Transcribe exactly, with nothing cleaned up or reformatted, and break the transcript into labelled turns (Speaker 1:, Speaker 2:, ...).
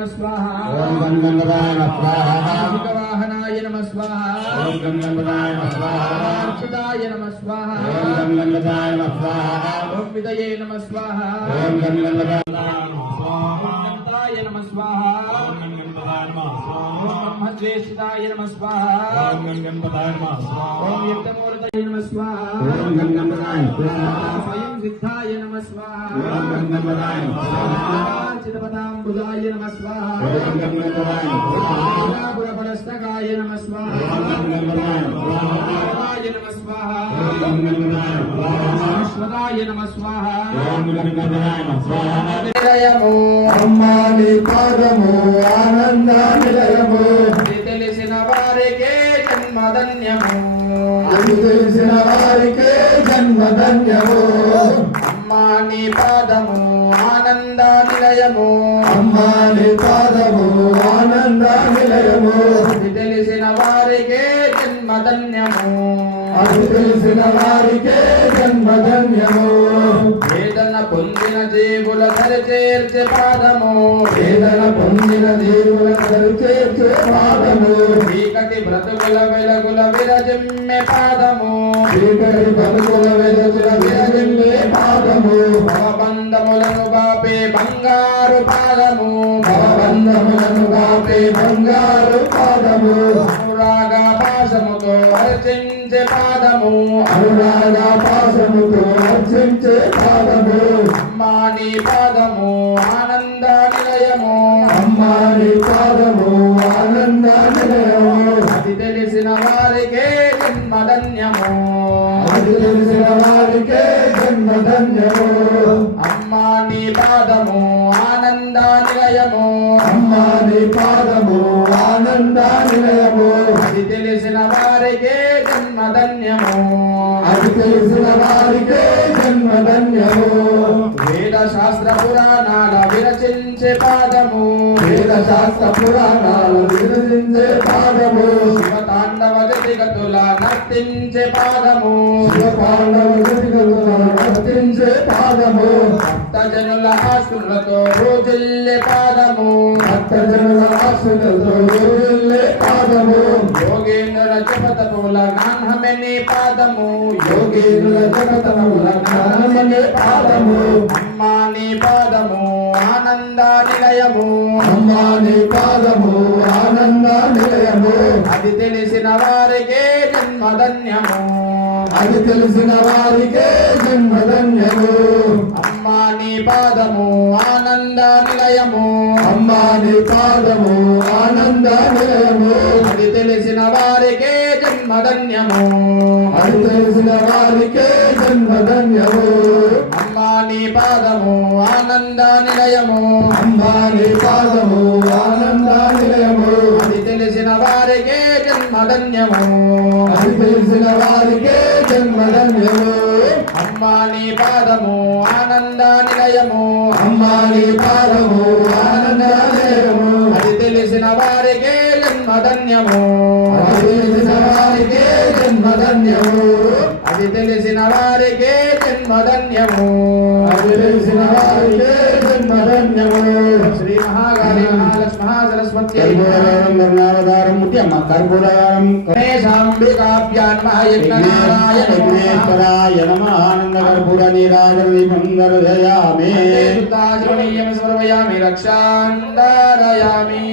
Speaker 1: नमः स्वाहा
Speaker 2: ओम गं गणपताय नमः स्वाहा
Speaker 1: वाहनाय नमः स्वाहा
Speaker 2: ओम गं गणपताय नमः स्वाहा
Speaker 1: अर्चिताय नमः स्वाहा
Speaker 2: ओम गं गणपताय नमः स्वाहा
Speaker 1: ओम विदये नमः स्वाहा
Speaker 2: ओम गं गणपताय
Speaker 1: नमः स्वाहा ओम ब्रह्मज्येष्ठाय नमः स्वाहा
Speaker 2: ओम गं गणपताय नमः स्वाहा
Speaker 1: ओम यज्ञमूर्तये नमः स्वाहा
Speaker 2: ओम गं गणपताय नमः स्वाहा
Speaker 1: स्वयं सिद्धाय नमः स्वाहा
Speaker 2: ओम गं गणपताय नमः स्वाहा
Speaker 1: चिदपदाम्बुजाय नमः स्वाहा
Speaker 2: ओम गं गणपताय नमः स्वाहा
Speaker 1: पुरपरस्तकाय नमः स्वाहा
Speaker 2: ओम गं गणपताय नमः स्वाहा
Speaker 1: नमः स्वाहा
Speaker 2: ओम गं गणपताय नमः स्वाहा
Speaker 1: विश्वदाय नमः स्वाहा
Speaker 2: ओम गं गणपताय नमः स्वाहा
Speaker 1: నిలయము
Speaker 2: అమ్మా నీ పాదము ఆనంద నిలయము
Speaker 1: తెలిసిన వారికే జన్మధన్యము
Speaker 2: అది తెలిసిన వారికే జన్మధన్యము
Speaker 1: అమ్మా నీ పాదము ఆనంద నిలయము
Speaker 2: అమ్మా నీ పాదము ఆనంద నిలయము
Speaker 1: ఇది తెలిసిన వారికే జన్మధన్యము
Speaker 2: అది తెలిసిన వారికే జన్మధన్యము
Speaker 1: వేదన పొందిన జీవుల దరిచేర్చే పాదము
Speaker 2: వేదన పొందిన దేవుల చేర్చే పాదము
Speaker 1: చీకటి బ్రతుకుల వెలుగుల విరజిమ్మె పాదము
Speaker 2: చీకటి బతుకుల వెలుగుల విరజిల్లే పాదము
Speaker 1: భవబంధములను బాపే బంగారు పాదము
Speaker 2: భవబంధములను బాపే బంగారు పాదము
Speaker 1: అనురాగ పాశముతో అర్చించే పాదము
Speaker 2: అనురాగ పాశముతో అర్చించే పాదము
Speaker 1: అమ్మా నీ పాదము ఆనంద నిలయము
Speaker 2: అమ్మా నీ పాదము ఆనంద నిలయము
Speaker 1: అది తెలిసిన వారికే జన్మధన్యము
Speaker 2: అది తెలిసిన వారికే జన్మధన్యము
Speaker 1: అమ్మా నీ పాదము ఆనంద నిలయము
Speaker 2: అమ్మా నీ పాదము ఆనంద నిలయము
Speaker 1: అది తెలిసిన వారికే జన్మధన్యము
Speaker 2: అది తెలిసిన వారికే జన్మధన్యము
Speaker 1: వేద శాస్త్ర పురాణాల విరచించే పాదము
Speaker 2: వేద శాస్త్ర పురాణాలు విరచించే పాదము
Speaker 1: శివ తాండవ జతిగతుల నర్తించే పాదము
Speaker 2: శివ పాండవ గతిగతుల నర్తించే పాదము
Speaker 1: భక్తజనుల ఆశులతో రోజుల్లే పాదము
Speaker 2: భక్తజనుల ఆశలతో వెళ్ళే పాదము
Speaker 1: యోగేంద్ర జపతపుల గాన్హమెని పాదము
Speaker 2: యోగేంద్రుల జగతముల జ్ఞానమనే పాదము
Speaker 1: అమ్మా నీ పాదము ఆనంద నిలయము
Speaker 2: అమ్మా నీ పాదము ఆనంద నిలయము
Speaker 1: అది తెలిసిన వారికే జన్మధన్యము
Speaker 2: అది తెలిసిన వారికే జన్మధన్యము
Speaker 1: అమ్మా నీ పాదము ఆనంద నిలయము
Speaker 2: అమ్మా నీ పాదము ఆనంద నిలయము
Speaker 1: అది తెలిసిన వారికే జన్మధన్యము
Speaker 2: అది తెలిసిన వారికే జన్మధన్యము
Speaker 1: అమ్మా నీ పాదము ఆనంద నిలయము
Speaker 2: అమ్మా నీ పాదము ఆనంద నిలయము
Speaker 1: అది తెలిసిన వారికే జన్మధన్యము
Speaker 2: అది తెలిసిన వారికే జన్మధన్యము
Speaker 1: అమ్మా నీ పాదము ఆనంద నిలయము
Speaker 2: అమ్మా నీ పాదము ఆనంద నిలయము
Speaker 1: అది తెలిసిన వారికే జన్మధన్యము
Speaker 2: అది తెలిసిన వారికే జన్మధన్యము
Speaker 1: అది తెలిసిన వారికే జన్మధన్యము
Speaker 2: అది తెలిసిన వారికే జన్మధన్యము
Speaker 1: శ్రీ మహాకాళి మహాలక్ష్మీ సరస్వత్యై
Speaker 2: కర్పూరం కరుణావతారం ముఖ్యమ్మ కర్పూరం
Speaker 1: గణేశాంబికాభ్యాన్ మహాయజ్ఞనారాయణ
Speaker 2: విఘ్నేశ్వరాయ నమః ఆనంద కర్పూర నీరాజన దీపం దర్శయామి
Speaker 1: తాజమనీయం సమర్పయామి రక్షాంధారయామి